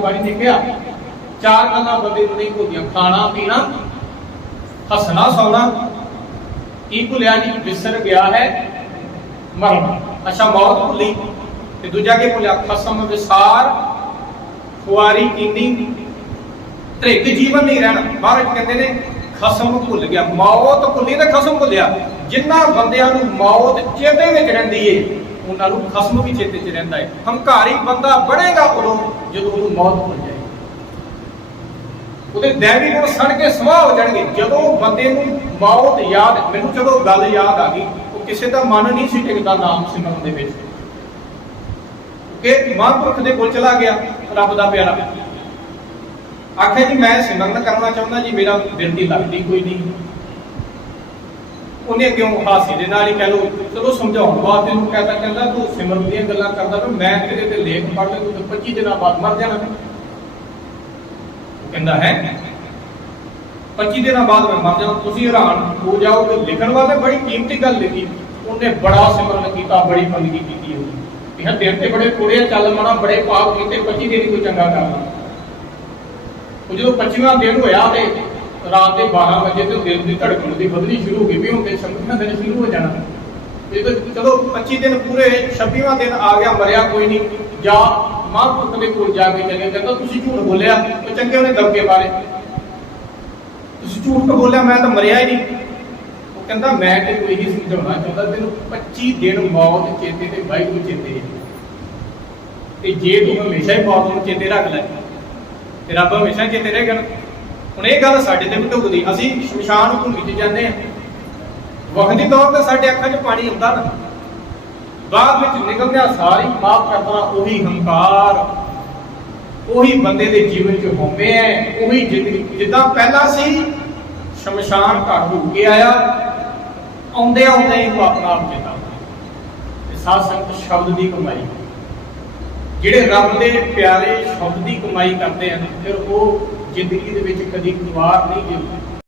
ਬਾਣੀ ਨੇ ਚਾਰ ਗੱਲਾਂ ਬੰਦੇ ਨੂੰ ਨਹੀਂ ਭੁੱਲਦੀਆਂ। ਖਾਣਾ, ਪੀਣਾ, ਹੱਸਣਾ, ਸੌਣਾ, ਕੀ ਭੁੱਲਿਆ ਜੀ? ਵਿਸਰ ਗਿਆ ਹੈ, ਮਰਨਾ। ਅੱਛਾ, ਮੌਤ ਭੁੱਲੀ। ਤੇ ਦੂਜਾ ਕੀ ਭੁੱਲਿਆ? ਖਸਮ, ਵਿਸਾਰ, ਖੁਆਰੀ, ਕੀਨੀ। ਤ੍ਰਿਗ ਜੀਵਨ ਨਹੀਂ ਰਹਿਣਾ। ਮਹਾਰਾਜ ਕਹਿੰਦੇ ਨੇ, ਖਸਮ ਭੁੱਲ ਗਿਆ। ਮੌਤ ਭੁੱਲੀ ਤੇ ਖਸਮ ਭੁੱਲਿਆ। ਜਿਨ੍ਹਾਂ ਬੰਦਿਆਂ ਨੂੰ ਮੌਤ ਚੇਤੇ ਵਿੱਚ ਰਹਿੰਦੀ ਏ ਉਹਨਾਂ ਨੂੰ ਖਸਮ ਵੀ ਚੇਤੇ 'ਚ ਰਹਿੰਦਾ ਹੈ। ਹੰਕਾਰੀ ਬੰਦਾ ਬਣੇਗਾ ਉਦੋਂ ਜਦੋਂ ਉਹਨੂੰ ਮੌਤ ਭੁੱਲ ਜਾਏ। ਉਹਦੇ ਦੇਵੀ ਗੁਣ ਸੜ ਕੇ ਸਵਾਹ ਹੋ ਜਾਣਗੇ। ਜਦੋਂ ਬੰਦੇ ਨੂੰ ਮੌਤ ਯਾਦ, ਮੈਨੂੰ ਜਦੋਂ ਗੱਲ ਯਾਦ ਆ ਗਈ, ਉਹ ਕਿਸੇ ਦਾ ਮਨ ਨਹੀਂ ਸੀ ਟਿਕਦਾ ਨਾਮ ਸਿਮਰਨ ਦੇ ਵਿੱਚ। ਕਿ ਮਹਾਂਪੁਰਖ ਦੇ ਕੋਲ ਚਲਾ ਗਿਆ, ਰੱਬ ਦਾ ਪਿਆਰਾ। ਆਖਿਆ ਜੀ, ਮੈਂ ਸਿਮਰਨ ਕਰਨਾ ਚਾਹੁੰਦਾ ਜੀ, ਮੇਰਾ ਦਿਲ ਦੀ ਲੱਗਦੀ ਕੋਈ ਨਹੀਂ। ਉਹਨੇ ਕਿਉਂ ਹਾਸੇ ਦੇ ਨਾਲ ਹੀ ਕਹਿ ਲੋ ਚਲੋ ਸਮਝਾਉਣ ਬਾਅਦ ਇਹਨੂੰ ਕਹਤਾ ਕਹਿੰਦਾ, ਤੂੰ ਸਿਮਰਨ ਦੀਆਂ ਗੱਲਾਂ ਕਰਦਾ ਪਰ ਮੈਂ ਤੇਰੇ ਤੇ ਲੇਖ ਪੜ੍ਹ ਲੈ ਤੂੰ 25 ਦਿਨਾਂ ਬਾਅਦ ਮਰ ਜਾਣਾ। ਕਹਿੰਦਾ ਹੈ 25 ਦਿਨਾਂ ਬਾਅਦ ਮੈਂ ਮਰ ਜਾਣਾ ਤੁਸੀਂ ਹੈਰਾਨ ਹੋ ਜਾਓਗੇ। ਲਿਖਣ ਵਾਲੇ ਬੜੀ ਕੀਮਤੀ ਗੱਲ ਲਿਖੀ। ਉਹਨੇ ਬੜਾ ਸਿਮਰਨ ਕੀਤਾ, ਬੜੀ ਬੰਦਗੀ ਕੀਤੀ ਉਹਨੇ ਇਹ ਦਿਨ ਤੇ ਬੜੇ ਥੋੜੇ ਚੱਲ ਮਣਾ ਬੜੇ ਪਾਪ ਕੀਤੇ 25 ਦਿਨ ਕੋਈ ਚੰਗਾ ਕਰਨਾ ਉਹ ਜਦੋਂ 25ਵਾਂ ਦਿਨ ਹੋਇਆ ਤੇ ਰਾਤ ਦੇ 12 ਵਜੇ ਤੇ ਦਿਲ ਦੀ ਧੜਕਣ ਦੀ ਵਧਣੀ ਸ਼ੁਰੂ ਹੋ ਗਈ ਵੀ ਹੁਣ ਤੇ ਸੰਗਤਾਂ ਦਿਨ ਸ਼ੁਰੂ ਹੋ ਜਾਣਾ। ਇਹ ਤਾਂ ਚਲੋ 25 ਦਿਨ ਪੂਰੇ 26ਵਾਂ ਦਿਨ ਆ ਗਿਆ, ਮਰਿਆ ਕੋਈ ਨਹੀਂ। ਜਾ ਮਹਾਂਪੁਰਖ ਦੇ ਕੋਲ ਜਾ ਕੇ ਚੱਲੇ ਕਹਿੰਦਾ ਤੁਸੀਂ ਝੂਠ ਬੋਲਿਆ ਉਹ ਚੰਗੇ ਉਹਨੇ ਦਬਕੇ ਬਾਰੇ ਤੁਸੀਂ ਝੂਠ ਕਿਉਂ ਬੋਲਿਆ, ਮੈਂ ਤਾਂ ਮਰਿਆ ਹੀ ਨਹੀਂ। ਉਹ ਕਹਿੰਦਾ, ਮੈਂ ਤੇ ਕੋਈ ਹੀ ਸਮਝਾਉਣਾ ਚਾਹੁੰਦਾ, ਤੈਨੂੰ 25 ਦਿਨ ਮੌਤ ਚੇਤੇ ਤੇ ਵਾਹਿਗੁਰੂ ਚੇਤੇ ਤੇ ਜੇ ਤੂੰ ਹਮੇਸ਼ਾ ਹੀ ਮੌਤ ਨੂੰ ਚੇਤੇ ਰੱਖ ਲੈ, ਤੇ ਰੱਬ ਹਮੇਸ਼ਾ ਚੇਤੇ ਰਹੇਗਾ ਨਾ। ਹੁਣ ਇਹ ਗੱਲ ਸਾਡੇ ਤੇ ਵੀ ਢੁਕਦੀ ਅਸੀਂ ਸ਼ਮਸ਼ਾਨ ਭੂਮੀ 'ਚ ਜਾਂਦੇ ਆ ਵਕਤੀ ਤੌਰ ਤੇ ਸਾਡੇ ਅੱਖਾਂ 'ਚ ਪਾਣੀ ਆਉਂਦਾ ਨਾ। ਬਾਅਦ ਵਿੱਚ ਨਿਕਲਦਿਆਂ ਸਾਰੀ ਮਾਫ ਕਰਦਾ ਉਹੀ ਹੰਕਾਰ। ਉਹੀ ਬੰਦੇ ਦੇ ਜੀਵਨ 'ਚ ਹੋਵੇ ਐ, ਉਹੀ ਜ਼ਿੰਦਗੀ। ਜਿੱਦਾਂ ਪਹਿਲਾਂ ਸੀ, ਸ਼ਮਸ਼ਾਨ ਘਾਟ ਹੋ ਕੇ ਆਇਆ ਆਉਂਦੇ ਆਉਂਦੇ ਹੀ ਆਪਣਾ ਆਪ ਚੇਤਾ ਸਾਧ ਸੰਗਤ ਸ਼ਬਦ ਦੀ ਕਮਾਈ। ਜਿਹੜੇ ਰੱਬ ਦੇ ਪਿਆਰੇ ਸ਼ਬਦ ਦੀ ਕਮਾਈ ਕਰਦੇ ਹਨ, ਫਿਰ ਉਹ ਜ਼ਿੰਦਗੀ ਦੇ ਵਿੱਚ ਕਦੀ ਦੁਆਰ ਨਹੀਂ ਜਿਉਂਦੇ